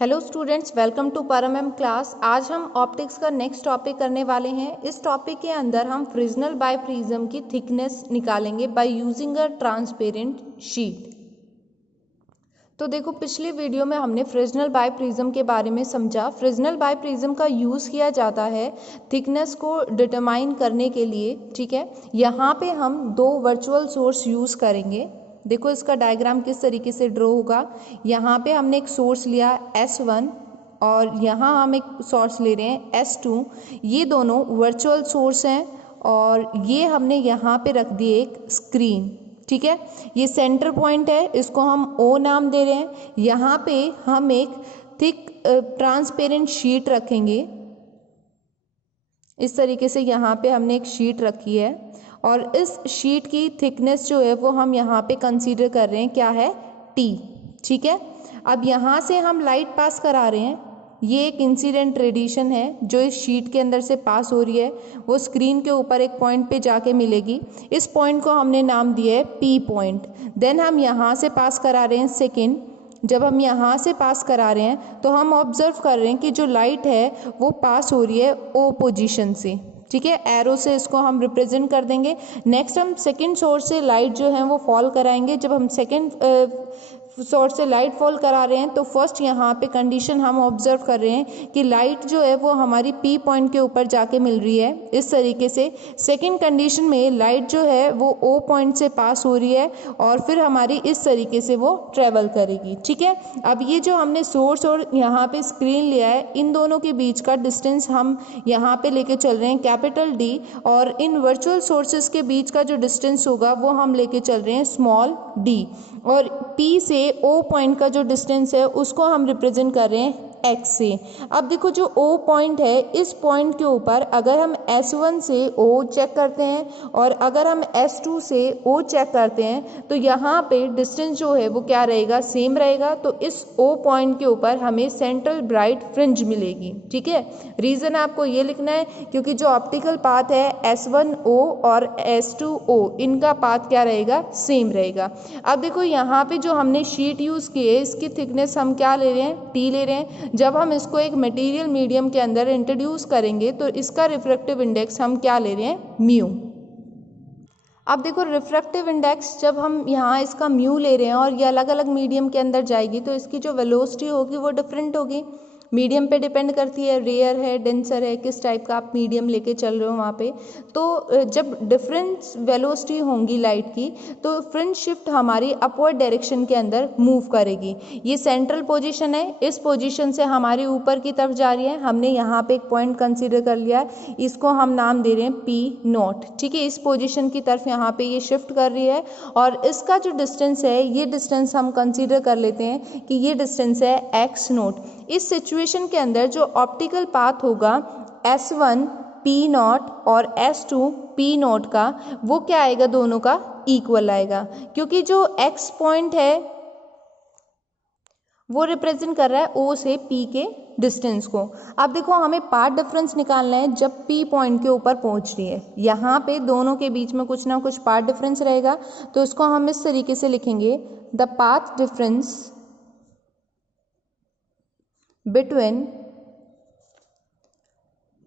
Hello students, welcome to परम M class. आज हम ऑप्टिक्स का नेक्स्ट टॉपिक करने वाले हैं। इस टॉपिक के अंदर हम फ्रिजनल बायप्रिज्म की थिकनेस निकालेंगे by using a transparent sheet. तो देखो, पिछले वीडियो में हमने फ्रिजनल बायप्रिज्म के बारे में समझा। फ्रिजनल बायप्रिज्म का यूज़ किया जाता है थिकनेस को डिटरमाइन करने के लिए। ठीक है, यहाँ पे हम दो वर्चुअल सोर्स यूज़ करेंगे। देखो इसका डायग्राम किस तरीके से ड्रॉ होगा। यहाँ पे हमने एक सोर्स लिया S1 और यहाँ हम एक सोर्स ले रहे हैं S2। ये दोनों वर्चुअल सोर्स हैं और ये हमने यहाँ पे रख दिए एक स्क्रीन। ठीक है, ये सेंटर पॉइंट है, इसको हम O नाम दे रहे हैं। यहाँ पे हम एक थिक ट्रांसपेरेंट शीट रखेंगे। इस तरीके से यहाँ पे हमने एक शीट रखी है और इस शीट की थिकनेस जो है वो हम यहाँ पे कंसीडर कर रहे हैं, क्या है, T। ठीक है, अब यहाँ से हम लाइट पास करा रहे हैं। ये एक इंसिडेंट रेडिएशन है जो इस शीट के अंदर से पास हो रही है, वो स्क्रीन के ऊपर एक पॉइंट पे जाके मिलेगी। इस पॉइंट को हमने नाम दिया है P पॉइंट। देन हम यहाँ से पास करा रहे हैं सेकेंड। जब हम यहाँ से पास करा रहे हैं तो हम ऑब्जर्व कर रहे हैं कि जो लाइट है वो पास हो रही है O पोजीशन से। ठीक है, एरो से इसको हम रिप्रेजेंट कर देंगे। नेक्स्ट हम सेकंड सोर्स से लाइट जो है वो फॉल कराएंगे। जब हम सेकंड सोर्स से लाइट फॉल करा रहे हैं तो फर्स्ट यहाँ पे कंडीशन हम ऑब्जर्व कर रहे हैं कि लाइट जो है वो हमारी P पॉइंट के ऊपर जाके मिल रही है इस तरीके से। सेकंड कंडीशन में लाइट जो है वो O पॉइंट से पास हो रही है और फिर हमारी इस तरीके से वो ट्रेवल करेगी। ठीक है, अब ये जो हमने सोर्स और यहाँ पे स्क्रीन लिया है, इन दोनों के बीच का डिस्टेंस हम यहाँ पे लेके चल रहे हैं कैपिटल D, और इन वर्चुअल सोर्सेज के बीच का जो डिस्टेंस होगा वो हम लेके चल रहे हैं स्मॉल d, और P से O पॉइंट का जो डिस्टेंस है उसको हम रिप्रेजेंट कर रहे हैं x से। अब देखो, जो O पॉइंट है, इस पॉइंट के ऊपर अगर हम S1 से O चेक करते हैं और अगर हम S2 से O चेक करते हैं तो यहाँ पे डिस्टेंस जो है वो क्या रहेगा, सेम रहेगा। तो इस O पॉइंट के ऊपर हमें सेंट्रल ब्राइट फ्रिंज मिलेगी। ठीक है, रीज़न आपको ये लिखना है क्योंकि जो ऑप्टिकल पाथ है S1O और S2O, इनका पाथ क्या रहेगा, सेम रहेगा। अब देखो यहाँ पे जो हमने शीट यूज़ की है, इसकी थिकनेस हम क्या ले रहे हैं, T ले रहे हैं। जब हम इसको एक मटेरियल मीडियम के अंदर इंट्रोड्यूस करेंगे तो इसका रिफ्रैक्टिव इंडेक्स हम क्या ले रहे हैं, म्यू। अब देखो, रिफ्रैक्टिव इंडेक्स जब हम यहाँ इसका म्यू ले रहे हैं और ये अलग अलग मीडियम के अंदर जाएगी तो इसकी जो वेलोसिटी होगी वो डिफरेंट होगी। मीडियम पे डिपेंड करती है, रेयर है, डेंसर है, किस टाइप का आप मीडियम लेके चल रहे हो वहाँ पे। तो जब डिफरेंट वेलोसिटी होंगी लाइट की तो फ्रिंज शिफ्ट हमारी अपवर्ड डायरेक्शन के अंदर मूव करेगी। ये सेंट्रल पोजीशन है, इस पोजीशन से हमारी ऊपर की तरफ जा रही है। हमने यहाँ पे एक पॉइंट कंसीडर कर लिया है, इसको हम नाम दे रहे हैं P0। ठीक है, इस पोजीशन की तरफ यहाँ पे ये शिफ्ट कर रही है और इसका जो डिस्टेंस है, ये डिस्टेंस हम कंसीडर कर लेते हैं कि ये डिस्टेंस है x0। इस सिचुएशन के अंदर जो ऑप्टिकल पाथ होगा S1 P0 और S2 P0 का, वो क्या आएगा, दोनों का इक्वल आएगा, क्योंकि जो x पॉइंट है वो रिप्रेजेंट कर रहा है O से P के डिस्टेंस को। अब देखो, हमें पाथ डिफरेंस निकालना है जब P पॉइंट के ऊपर पहुंच रही है। यहाँ पे दोनों के बीच में कुछ ना कुछ पाथ डिफरेंस रहेगा, तो इसको हम इस तरीके से लिखेंगे, the path difference between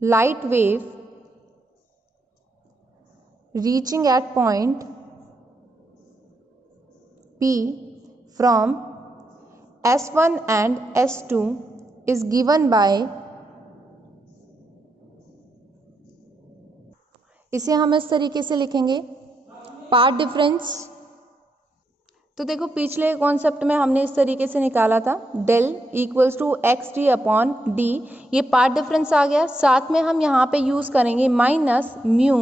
light wave reaching at point P from S1 and S2 is given by, इसे हम इस तरीके से लिखेंगे, पाथ डिफरेंस। तो देखो, पिछले कॉन्सेप्ट में हमने इस तरीके से निकाला था, del equals to XT upon D। ये पार्ट डिफरेंस आ गया। साथ में हम यहाँ पे यूज़ करेंगे माइनस म्यू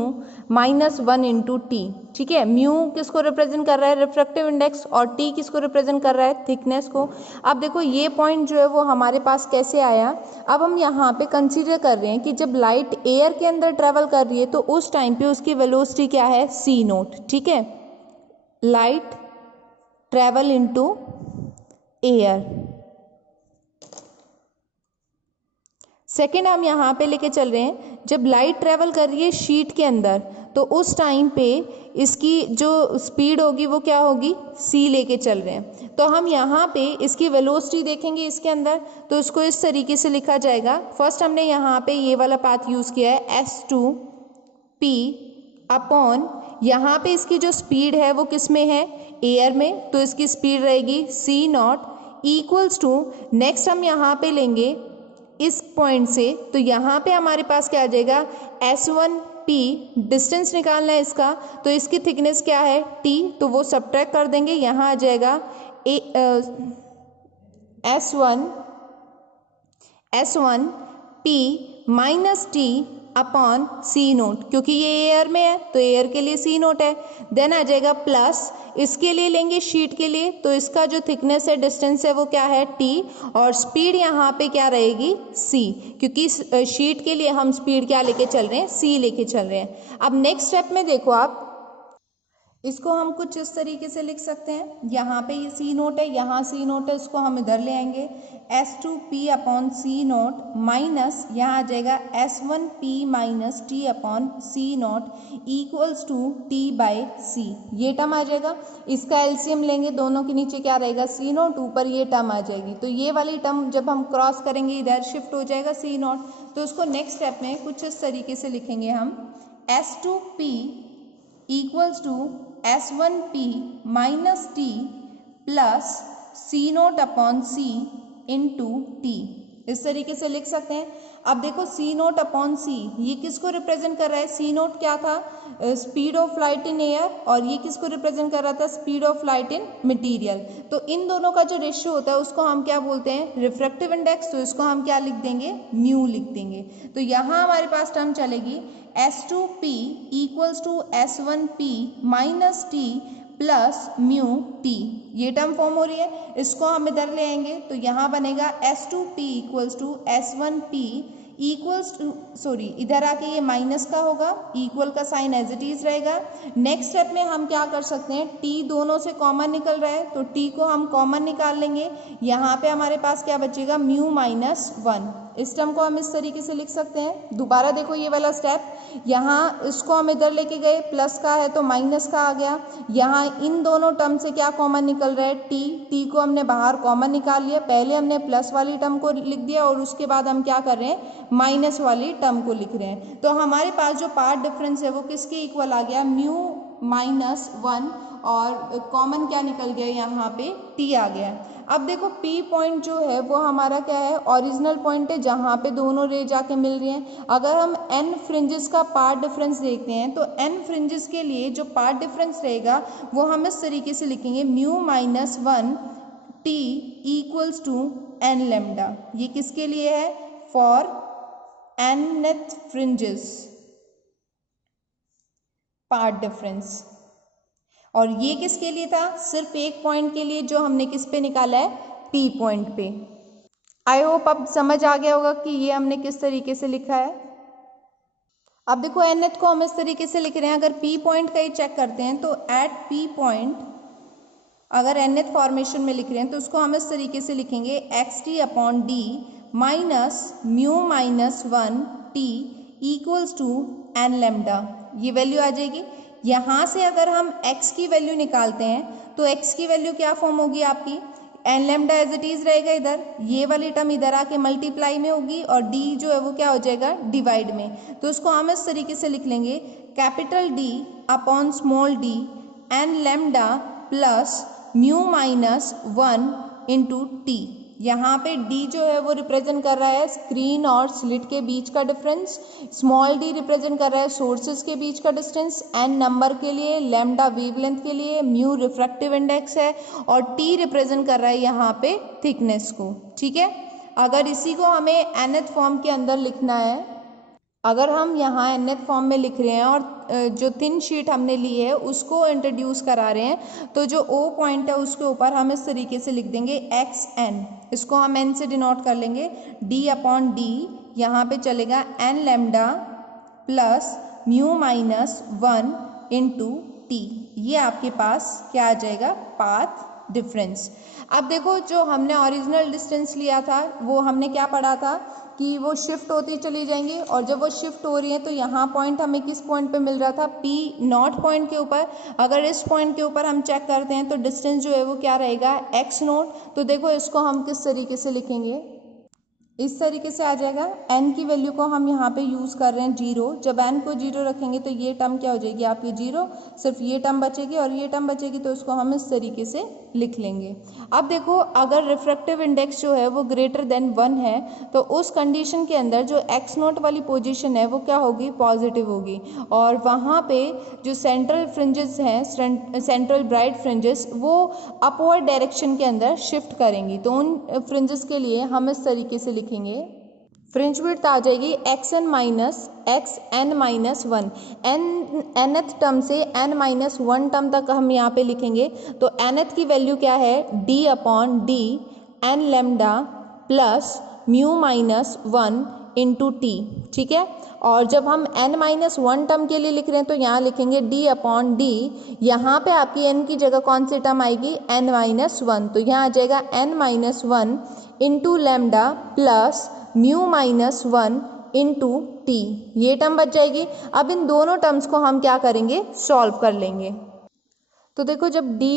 -1 इंटू T। ठीक है, म्यू किसको रिप्रेजेंट कर रहा है, रिफ्रैक्टिव इंडेक्स, और T किसको रिप्रेजेंट कर रहा है, थिकनेस को। अब देखो, ये पॉइंट जो है वो हमारे पास कैसे आया। अब हम यहाँ पे कंसीडर कर रहे हैं कि जब लाइट एयर के अंदर ट्रेवल कर रही है तो उस टाइम पे उसकी वेलोसिटी क्या है, C0। ठीक है, light travel into air. Second हम यहाँ पे लेके चल रहे हैं, जब लाइट ट्रेवल कर रही है शीट के अंदर तो उस टाइम पे इसकी जो स्पीड होगी वो क्या होगी, c लेके चल रहे हैं। तो हम यहाँ पे इसकी वेलोसिटी देखेंगे इसके अंदर, तो इसको इस तरीके से लिखा जाएगा। फर्स्ट हमने यहाँ पे ये वाला पाथ यूज़ किया है s2p अपॉन, यहाँ पे इसकी जो स्पीड है वो किस में है, एयर में, तो इसकी स्पीड रहेगी c naught equals to, next हम यहाँ पे लेंगे इस पॉइंट से, तो यहाँ पे हमारे पास क्या आ जाएगा, s1p, डिस्टेंस निकालना है इसका, तो इसकी थिकनेस क्या है t, तो वो सब्ट्रैक्ट कर देंगे, यहाँ आ जाएगा s1p minus t upon c note, क्योंकि ये एयर में है तो एयर के लिए सी नोट है। देन आ जाएगा प्लस, इसके लिए लेंगे शीट के लिए, तो इसका जो थिकनेस है, डिस्टेंस है, वो क्या है t, और स्पीड यहाँ पे क्या रहेगी c, क्योंकि शीट के लिए हम स्पीड क्या लेके चल रहे हैं, c लेके चल रहे हैं। अब नेक्स्ट स्टेप में देखो आप, इसको हम कुछ इस तरीके से लिख सकते हैं, यहाँ पे ये सी नोट है, यहाँ सी नोट है, इसको हम इधर ले आएंगे s2p upon c note minus, यहाँ आ जाएगा s1p minus t upon c naught equals to t by c, ये टर्म आ जाएगा। इसका एलसीएम लेंगे, दोनों के नीचे क्या रहेगा, सी नोट, ऊपर ये टर्म आ जाएगी, तो ये वाली टर्म जब हम क्रॉस करेंगे इधर शिफ्ट हो जाएगा सी नोट, तो उसको नेक्स्ट स्टेप में कुछ इस तरीके से लिखेंगे हम, s2p equals to s1p minus t plus c naught upon c into t, इस तरीके से लिख सकते हैं। अब देखो सी नोट अपॉन सी, ये किसको रिप्रेजेंट कर रहा है, सी नोट क्या था, speed of light in air, और ये किसको रिप्रेजेंट कर रहा था, speed of light in material. तो इन दोनों का जो रेशियो होता है उसको हम क्या बोलते हैं, रिफ्रैक्टिव इंडेक्स, तो इसको हम क्या लिख देंगे, म्यू लिख देंगे। तो यहाँ हमारे पास टर्म चलेगी s2p equals to s1p minus t plus mu t, ये टर्म फॉर्म हो रही है, इसको हम इधर ले आएंगे, तो यहाँ बनेगा s2p equals to s1p equals to, sorry इधर आके ये माइनस का होगा, इक्वल का साइन एज इट इज रहेगा। नेक्स्ट स्टेप में हम क्या कर सकते हैं, t दोनों से कॉमन निकल रहा है, तो t को हम कॉमन निकाल लेंगे, यहाँ पे हमारे पास क्या बचेगा, म्यू माइनस 1, इस टर्म को हम इस तरीके से लिख सकते हैं। दोबारा देखो ये वाला स्टेप, यहाँ इसको हम इधर लेके गए, प्लस का है तो माइनस का आ गया, यहाँ इन दोनों टर्म से क्या कॉमन निकल रहा है, टी को हमने बाहर कॉमन निकाल लिया, पहले हमने प्लस वाली टर्म को लिख दिया और उसके बाद हम क्या कर रहे हैं, माइनस वाली टर्म को लिख रहे हैं। तो हमारे पास जो पार्ट डिफरेंस है वो किसके इक्वल आ गया, म्यू माइनस 1, और कॉमन क्या निकल गया, यहाँ पे टी आ गया। अब देखो P पॉइंट जो है वो हमारा क्या है, ओरिजिनल पॉइंट है जहाँ पे दोनों रे जाके मिल रही हैं। अगर हम n फ्रिंजेस का पार्ट डिफरेंस देखते हैं तो n फ्रिंजेस के लिए जो पार्ट डिफरेंस रहेगा वो हम इस तरीके से लिखेंगे, mu minus 1 t equals to n lambda, ये किसके लिए है, for nth fringes path difference, और ये किसके लिए था, सिर्फ एक पॉइंट के लिए जो हमने किस पे निकाला है, P पॉइंट पे। आई होप अब समझ आ गया होगा कि ये हमने किस तरीके से लिखा है। अब देखो nth को हम इस तरीके से लिख रहे हैं, अगर P पॉइंट का ही चेक करते हैं तो एट P पॉइंट अगर nth फॉर्मेशन में लिख रहे हैं तो उसको हम इस तरीके से लिखेंगे, xt upon d minus mu minus 1 t equals to n lambda, ये वैल्यू आ जाएगी। यहाँ से अगर हम x की वैल्यू निकालते हैं तो x की वैल्यू क्या फॉर्म होगी आपकी, n lambda as it is रहेगा, इधर ये वाली टर्म इधर आके मल्टीप्लाई में होगी और d जो है वो क्या हो जाएगा, डिवाइड में। तो उसको हम इस तरीके से लिख लेंगे, capital D upon small d n lambda plus mu minus 1 into T. यहाँ पे d जो है वो रिप्रेजेंट कर रहा है स्क्रीन और स्लिट के बीच का डिफरेंस, स्मॉल d रिप्रेजेंट कर रहा है सोर्सेज के बीच का डिस्टेंस, n नंबर के लिए, लैम्डा वेवलेंथ के लिए, म्यू रिफ्रैक्टिव इंडेक्स है, और t रिप्रेजेंट कर रहा है यहाँ पे थिकनेस को। ठीक है, अगर इसी को हमें nth फॉर्म के अंदर लिखना है, अगर हम यहाँ nth फॉर्म में लिख रहे हैं और जो थिन शीट हमने ली है उसको इंट्रोड्यूस करा रहे हैं, तो जो O पॉइंट है उसके ऊपर हम इस तरीके से लिख देंगे xn, इसको हम n से डिनोट कर लेंगे, d अपॉन डी यहाँ पे चलेगा n lambda plus mu minus 1 into T, ये आपके पास क्या आ जाएगा, पाथ डिफरेंस। अब देखो जो हमने ओरिजिनल डिस्टेंस लिया था वो हमने क्या पढ़ा था कि वो शिफ्ट होती चली जाएंगी, और जब वो शिफ्ट हो रही है तो यहाँ पॉइंट हमें किस पॉइंट पे मिल रहा था, P0 पॉइंट के ऊपर। अगर इस पॉइंट के ऊपर हम चेक करते हैं तो डिस्टेंस जो है वो क्या रहेगा, x0। तो देखो इसको हम किस तरीके से लिखेंगे, इस तरीके से आ जाएगा। n की वैल्यू को हम यहाँ पे यूज़ कर रहे हैं 0। जब n को 0 रखेंगे तो ये टर्म क्या हो जाएगी आपकी 0, सिर्फ ये टर्म बचेगी और ये टर्म बचेगी, तो इसको हम इस तरीके से लिख लेंगे। अब देखो अगर रिफ्रैक्टिव इंडेक्स जो है वो ग्रेटर देन 1 है तो उस कंडीशन के अंदर जो x0 वाली पोजीशन है वो क्या होगी, पॉजिटिव होगी, और वहाँ पे जो सेंट्रल फ्रिंजेस हैं, सेंट्रल ब्राइट फ्रिंजेस, वो अपवर्ड डायरेक्शन के अंदर शिफ्ट करेंगी। तो उन फ्रिंजेस के लिए हम इस तरीके से लिखेंगे, फ्रिंज विड्थ आ जाएगी xn minus xn minus 1। nth term से n-1 टर्म तक हम यहाँ पे लिखेंगे। तो nth की वैल्यू क्या है, d upon D n lambda plus mu minus 1 into T, ठीक है। और जब हम n-1 टर्म के लिए लिख रहे हैं तो यहाँ लिखेंगे d अपॉन डी, यहाँ पे आपकी n की जगह कौन सी टर्म आएगी, n-1, तो यहाँ आ जाएगा n-1 into lambda plus mu minus 1 into T, ये टर्म बच जाएगी। अब इन दोनों टर्म्स को हम क्या करेंगे, सॉल्व कर लेंगे। तो देखो जब d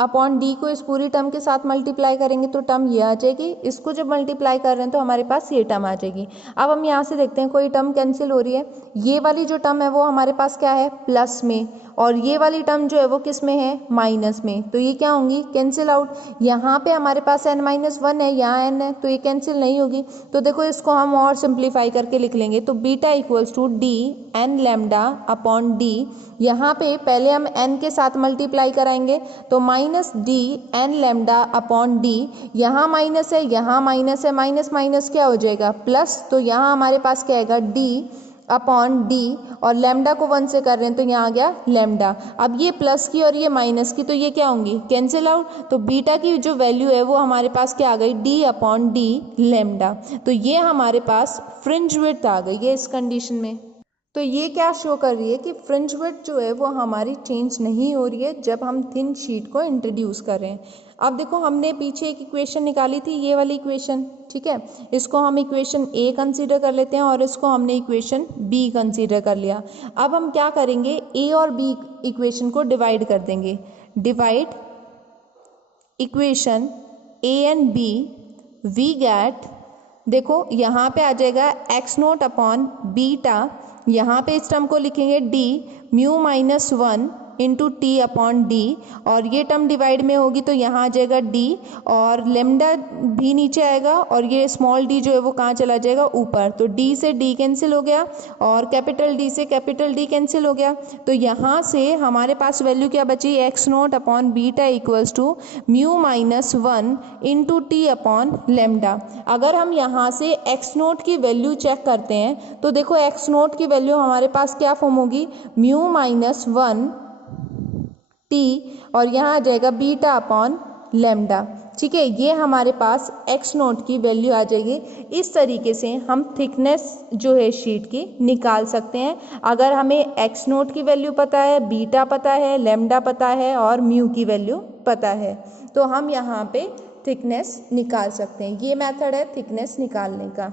अपॉन डी को इस पूरी टर्म के साथ मल्टीप्लाई करेंगे तो टर्म ये आ जाएगी, इसको जब मल्टीप्लाई कर रहे हैं तो हमारे पास ये टर्म आ जाएगी। अब हम यहाँ से देखते हैं कोई टर्म कैंसिल हो रही है, ये वाली जो टर्म है वो हमारे पास क्या है, प्लस में, और ये वाली टर्म जो है वो किस में है, माइनस में, तो ये क्या होंगी, कैंसिल आउट। यहाँ पे हमारे पास n-1 है, यहाँ n है, तो ये कैंसिल नहीं होगी। तो देखो इसको हम और सिंप्लीफाई करके लिख लेंगे, तो beta equals to d n lambda upon d, यहाँ पे पहले हम n के साथ मल्टीप्लाई कराएंगे तो minus D n lambda upon d, यहाँ माइनस है, यहाँ माइनस है, माइनस माइनस क्या हो जाएगा, प्लस, तो यहाँ हमारे पास क्या आएगा, डी अपॉन डी, और लेमडा को 1 से कर रहे हैं तो यहाँ आ गया लेमडा। अब ये प्लस की और ये माइनस की, तो ये क्या होंगी, कैंसिल आउट। तो बीटा की जो वैल्यू है वो हमारे पास क्या आ गई, डी अपॉन डी लेमडा। तो ये हमारे पास फ्रिंज विड्थ आ गई है इस कंडीशन में। तो ये क्या शो कर रही है कि फ्रिंज विड्थ जो है वो हमारी चेंज नहीं हो रही है जब हम थिन शीट को इंट्रोड्यूस कर रहे हैं। अब देखो हमने पीछे एक इक्वेशन निकाली थी, ये वाली इक्वेशन, ठीक है, इसको हम इक्वेशन ए कंसीडर कर लेते हैं और इसको हमने इक्वेशन बी कंसीडर कर लिया। अब हम क्या करेंगे, ए और बी इक्वेशन को डिवाइड कर देंगे, divide equation A and B, we get, देखो यहाँ पे आ जाएगा x0 अपॉन बीटा, यहाँ पे इस टर्म को लिखेंगे D mu minus 1 into t upon D, और ये टर्म डिवाइड में होगी तो यहाँ आ जाएगा डी, और लेमडा भी नीचे आएगा और ये स्मॉल डी जो है वो कहाँ चला जाएगा, ऊपर। तो डी से डी कैंसिल हो गया और कैपिटल डी से कैपिटल डी कैंसिल हो गया। तो यहाँ से हमारे पास वैल्यू क्या बची, x0 upon beta equals to mu minus 1 into t upon lambda. अगर हम यहाँ से x0 की वैल्यू चेक करते हैं तो देखो x0 की वैल्यू हमारे पास क्या फॉर्म होगी, म्यू माइनस 1 टी, और यहाँ आ जाएगा बीटा अपॉन लेमडा, ठीक है। ये हमारे पास x0 की वैल्यू आ जाएगी। इस तरीके से हम थिकनेस जो है शीट की निकाल सकते हैं। अगर हमें x0 की वैल्यू पता है, बीटा पता है, लेमडा पता है और म्यू की वैल्यू पता है, तो हम यहाँ पे थिकनेस निकाल सकते हैं। ये मेथड है थिकनेस निकालने का।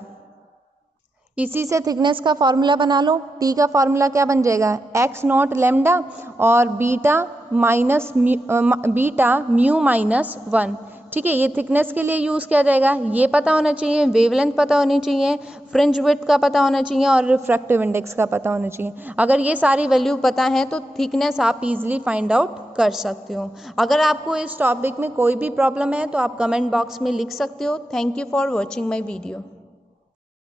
इसी से थिकनेस का फॉर्मूला बना लो, टी का फॉर्मूला क्या बन जाएगा, x0 लेमडा और beta minus beta mu minus 1, ठीक है। ये थिकनेस के लिए यूज़ किया जाएगा। ये पता होना चाहिए, वेवलेंथ पता होनी चाहिए, फ्रिंज विड्थ का पता होना चाहिए और रिफ्रैक्टिव इंडेक्स का पता होना चाहिए। अगर ये सारी वैल्यू पता है तो थिकनेस आप इजीली फाइंड आउट कर सकते हो। अगर आपको इस टॉपिक में कोई भी प्रॉब्लम है तो आप कमेंट बॉक्स में लिख सकते हो। Thank you for watching my video.